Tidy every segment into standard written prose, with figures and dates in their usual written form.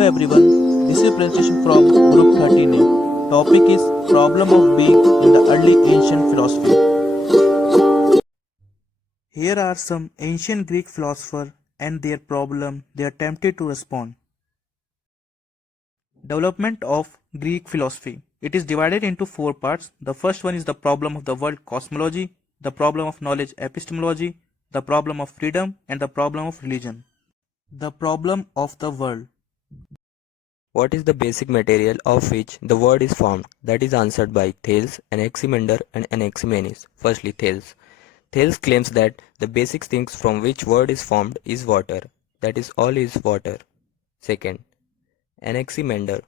Hello everyone, this is presentation from Group 13A. Topic is Problem of Being in the Early Ancient Philosophy. Here are some ancient Greek philosophers and their problem they attempted to respond. Development of Greek philosophy. It is divided into four parts. The first one is the problem of the world cosmology, the problem of knowledge epistemology, the problem of freedom, and the problem of religion. The problem of the world. What is the basic material of which the world is formed? That is answered by Thales, Anaximander and Anaximenes. Firstly, Thales. Thales claims that the basic things from which world is formed is water. That is, all is water. Second, Anaximander.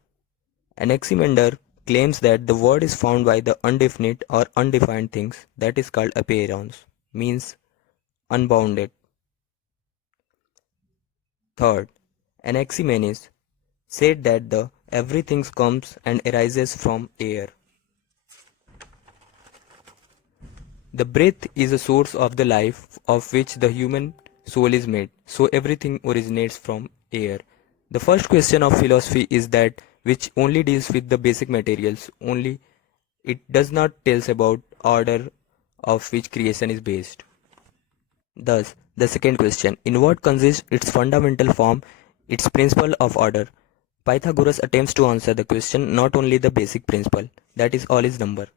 Anaximander claims that the world is formed by the undefinite or undefined things. That is called apeirones, means unbounded. Third, Anaximenes said that the everything comes and arises from air. The breath is a source of the life of which the human soul is made, so everything originates from air. The first question of philosophy is that which only deals with the basic materials, only it does not tells about order of which creation is based. Thus, the second question, in what consists its fundamental form, its principle of order? Pythagoras attempts to answer the question not only the basic principle, that is all is number.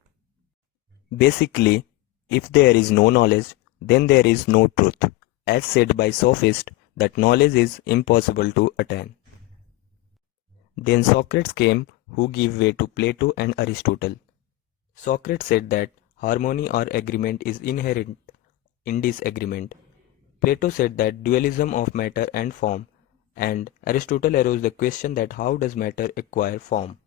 Basically, if there is no knowledge, then there is no truth, as said by sophists that knowledge is impossible to attain. Then Socrates came, who gave way to Plato and Aristotle. Socrates said that harmony or agreement is inherent in disagreement. Plato said that dualism of matter and form, and Aristotle arose the question that how does matter acquire form.